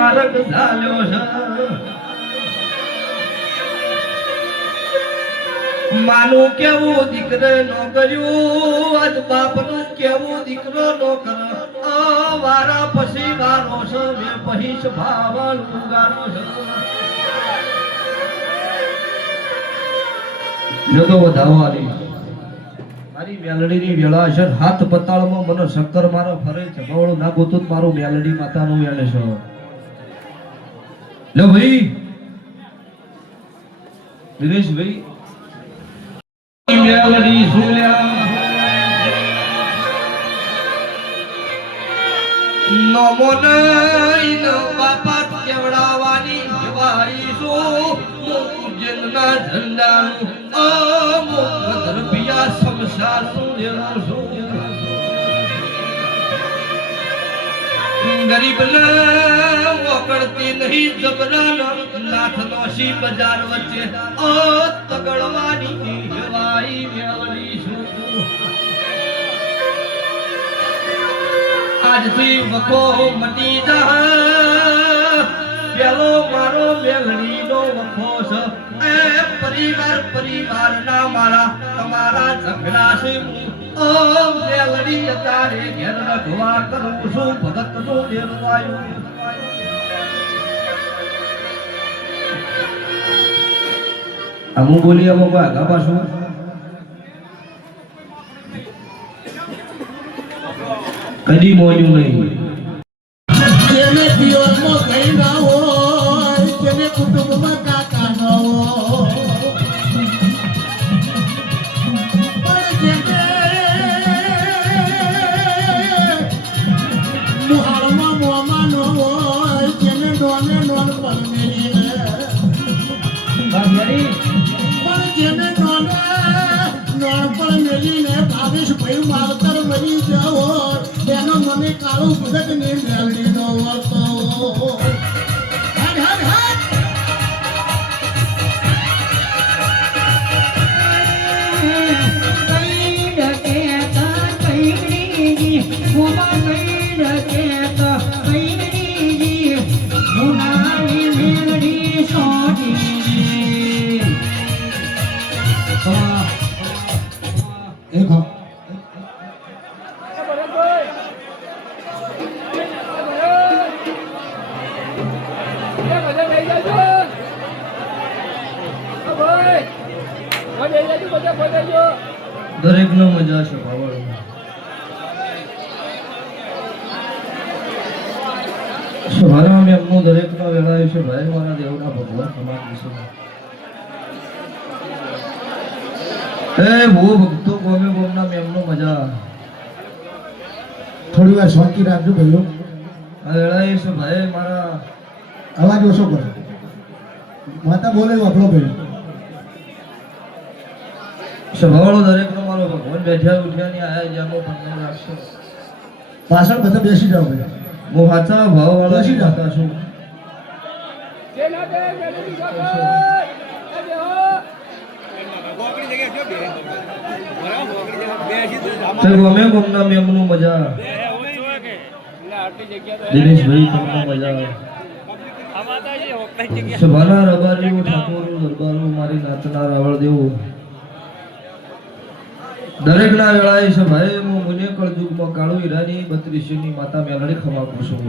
માર્ગ ચાલ્યો છે માનું કેવું દીકરે નો કર્યું આજ બાપનું કેવું દીકરો નો કરે વારા પછી વારો છે મે પહીશ ભાવલ ઉગારો છે જતો વધાવવાની મારી મેલડીની વેળા છે હાથ પતાળમાં મને શક્કર મારો ફરે છે બવળો ના ગોતું મારું મેલડી માતાનું વેલે છે લો ભાઈ દિનેશ ભાઈ મેલડી સુલ્યા નમો નઈ બાપા કેવડાવાની જવાઈ સો જનના ઝંડાનું અમુક ધરપિયા સમસાર સુરેલો સો ગરીબના વકડતી નહીં જબરાના નાથનો શી બજાર વચ્ચે તગડવાની જવાઈ મેલડી શું આજથી વખો મટી જા પેલો મારો મેલડીનો વખો છે એ પરિવાર ના મારા તમારા ઝઘડા છે મેલડી તારે ઘેર રખવા કરું છું ભગત નો દેરવાયો અમુ બોલી અમુ આગા પાછું કદી મોયું નહીં જેને પિયરમાં કઈ ના હોય જેને કુટુંબમાં કાકા ના હોય પણ જેને મુહાળમાં મોમાં ન હોય જેને નોને નોન પરમેલી પણ જેને નોને નોન પરમેલી ને ભાવેશ ભાઈ માવતર બની જાઓ એનો મને કાળું ભગત ની મેલડી નો વર્તો હટ હટ દરેક નો મજા છે ભાવળ સવારમાં મેં એમનું દરેક નો વેળાયો છે ભાઈ મારા દેવના ભગવાન સમાન વિશે ભૂ ભક્તો ગોમે ગોમના મેમનો મજા થોડી વાર શાંતિ રાખજો ભાઈઓ આ વેળાયો છે ભાઈ મારા અવાજ ઓછો કરો માતા બોલે આપણો ભાઈ સવાળો દરેક નો મારો ભગવાન બેઠ્યા ઉઠ્યા ની આયા જામો પણ રાખશો પાછળ બધા બેસી જાવ ભાઈ હું હાથા ભાવ વાળા બેસી જાતા છું તે ગમે ગમના મેમનું મજા દિનેશભાઈ તમને મજા સભાના રબારીઓ ઠાકોરો દરબારો મારી નાચના રાવળ દેવું દરેક ના વેળાએ છે ભાઈ હું મુને કળજુગમાં કાળુ હીરાની 32 ની માતા મેલડી ખમા કુસુમ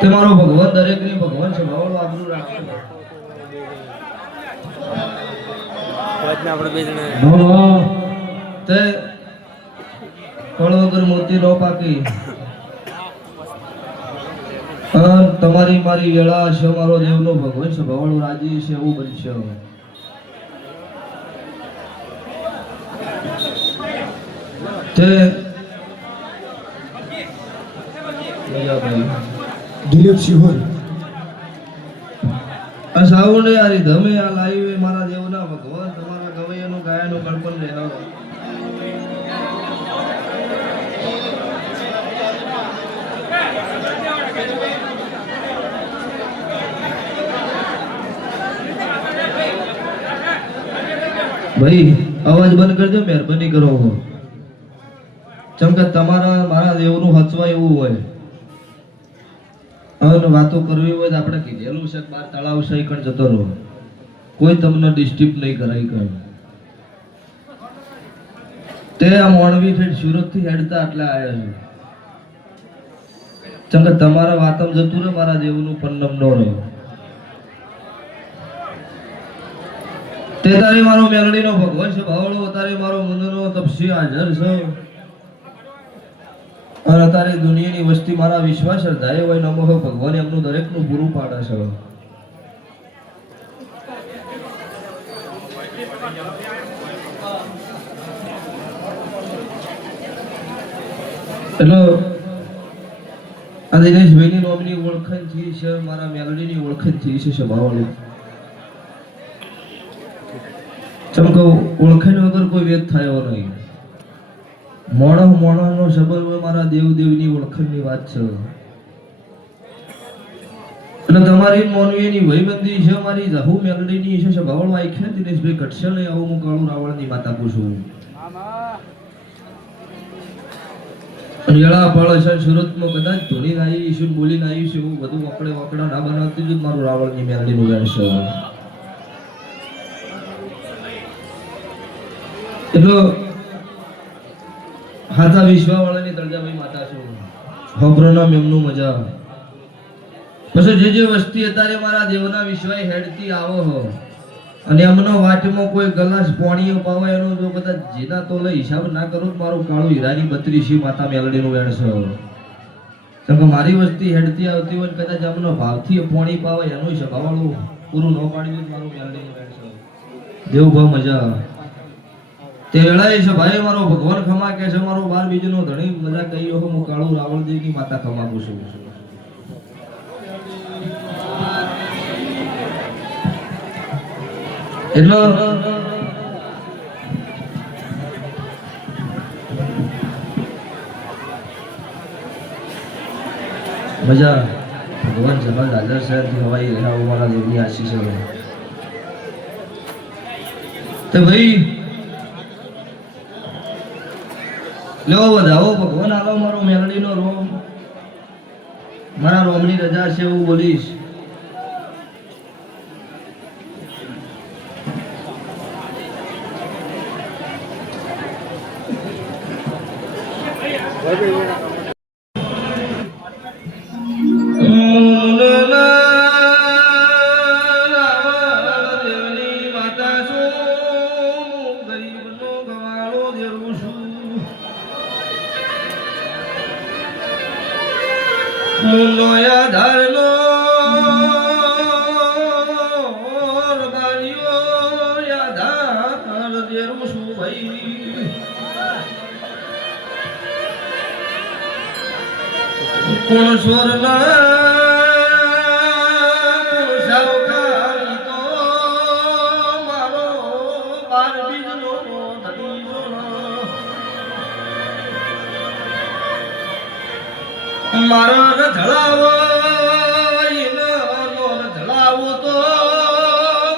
તે મારો ભગવાન દરેક ની ભગવાન છે ભાવળો આબરૂ રાખજો વાતના આપણે બે જણા તે કળ વગર મોતી નો પાકી તમારી મારી વેળા છે મારો દેવનો ભગવાન છે ભાવળો રાજી છે એવું બનશે દિલીપ સિંહોર અસાવને યારી ધમે આ લાઈવે મારા દેવના ભગવાન તમારા ગવૈયાનું ગાયાનું ગણપણ રહેવા ભાઈ અવાજ બંધ કરજો મહેરબાની કરો ચમ કે તમારા મારા દેવનું હચવા એવું હોય અને વાતો કરવી હોય તો આપણે કીધેલું છે કે બાર તળાવ છે કણ જતો રહો, કોઈ તમને ડિસ્ટર્બ નહીં કરાય કઈ. તે આ મોણવી ફેર સુરત થી હેડતા એટલે આયા છે ચંગ તમારા વાતમ જતું રહે મારા દેવનું પન્નમ નો રહે. તે તારી મારો મેલડીનો ભગવાન છે ભાવળો, તારી મારો મંદનો તપસી હાજર છે. અને તારી દુનિયાની વસ્તી મારા વિશ્વાસ શ્રદ્ધાએ હોય નમો ભગવાન એમનું દરેકનું પૂરું પાડે છે. એટલે આ દિનેશભાઈની નોમની ઓળખાણ થઈ છે, મારા મેલડીની ઓળખાણ થઈ છે સભાવાળો. ચમકો ઓળખાણ વગર કોઈ વેદ થાય એવો નહીં. મોણસનો સંબંધ મારા દેવદેવની ઓળખાણની વાત છે. એટલે તમારી મોનવીની વહીબંધી છે, મારી જહુ મેલડીની છે સભાવાળો આખ્યા દિનેશભાઈ ઘટશે નહીં આવું હું કાળુ રાવણની માતા પૂછું. યળા ફળ છે સુરતમાં કદાચ ધોળીને આવી છું બોલીને આવી છું એવું બધું વકડા ના બનાવતી જ મારું રાવણની મેલડીનું વેણ છે. એટલો હાથા વિશ્વાવાળાની તળજાભાઈ માતા છું, હોબ્રોનામ એમનું મજા. પછી જે વસ્તી અત્યારે મારા દેવના વિશ્વાય હેડતી આવો હો અને એમનો વાટમાં કોઈ ગલાસ પાણીઓ પાવે એનો જો કદાચ જેના તો લઈ હિસાબ ના કરો તો મારું કાળું હીરાની 32 માતા મેલડીનું વેણ છે. કેમ કે મારી વસ્તી હેડતી આવતી હોય કદાચ એમનો ભાવથી પાણી પાવે એનું સભાવાળું પૂરું ન પાડી દે મારું મેલડીનું વેણ છે. દેવભાવ મજા તે વેળાએ છે ભાઈ મારો ભગવાન ખમા કે છે, મારો બાર બીજનો ધણી મજા કહી હું કાળું રાવણદેવની માતા ખમા પૂછું. એટલો મજા ભગવાન જબા દાદર શહેરથી હવાઈ રહ્યા મારા દેવની આશીષ છે. તો ભાઈ લો વધાવો ભગવાન આલો મારો મેલડીનો રોમ, મારા રોમની રજા છે એવું બોલીશ. મુનોયા ધરનો રબાલિયો યાધાર દેરું છું ભાઈ. કોણ સ્વરના સાવકારી તો મારો બાર બીજનો ધણી મારો ધડાવો ધડાવો તો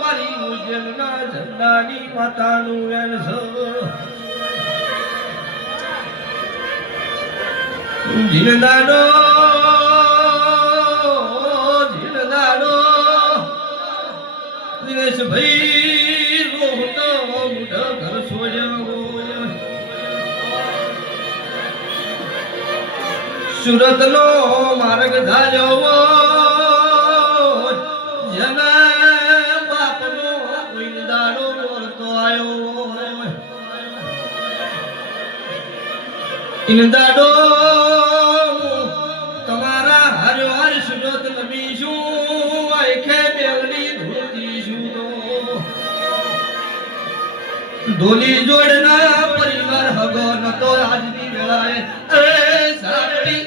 મારી મુજનના ઝંડાની માતાનું વેણ છે. જીનદાડો દિનેશ ભાઈ રોહતો મુઢ ઘર સોયા સુરત નો માર્ગ ધાર્યો જેના બાપનો વિંદાડો બોલતો આવ્યો. ઇંદાડો તમારા હાર્યો હાર સુરત નબી શું આખે મેલડી ધોતી શું ધોલી જોડના પરિવાર હગો નતો આજની વેળાએ સારડી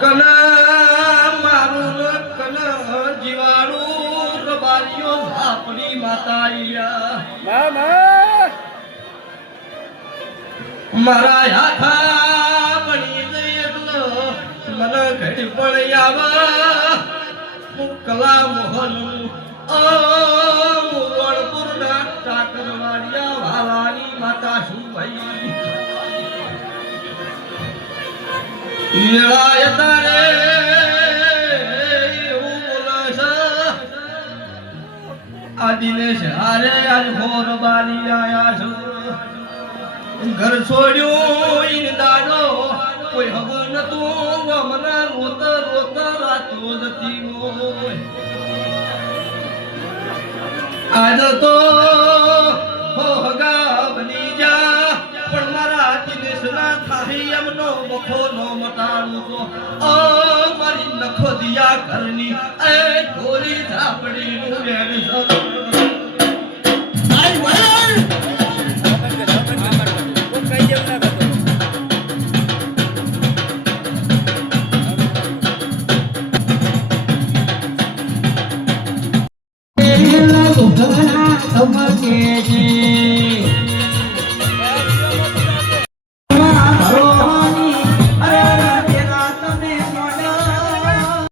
કના મન જીવાણું રબારીઓ ઝાપડી માતારિયા મારા હાથા બની જઈ એટલો મને ઘડી પણ આવા હું કલા મોહન રણપુર ના ટાકરવાડિયા વાલાની માતા શું ભાઈ વેળાએ તારે એવું બોલે છે આ દિનેશ હારે આજ ઘોર બારી આયા છો ઘર છોડ્યો ઈન દાડો કોઈ હગો નતું મને રોત રોત રાતો જતી હોય આજ તો હગા બની જા પણ મારા દિનેશ ના થાહી એમનો બખો નો મટાડું તો મારી નખો દિયા ઘરની એ ઢોલી ઝાપડી નું વેણ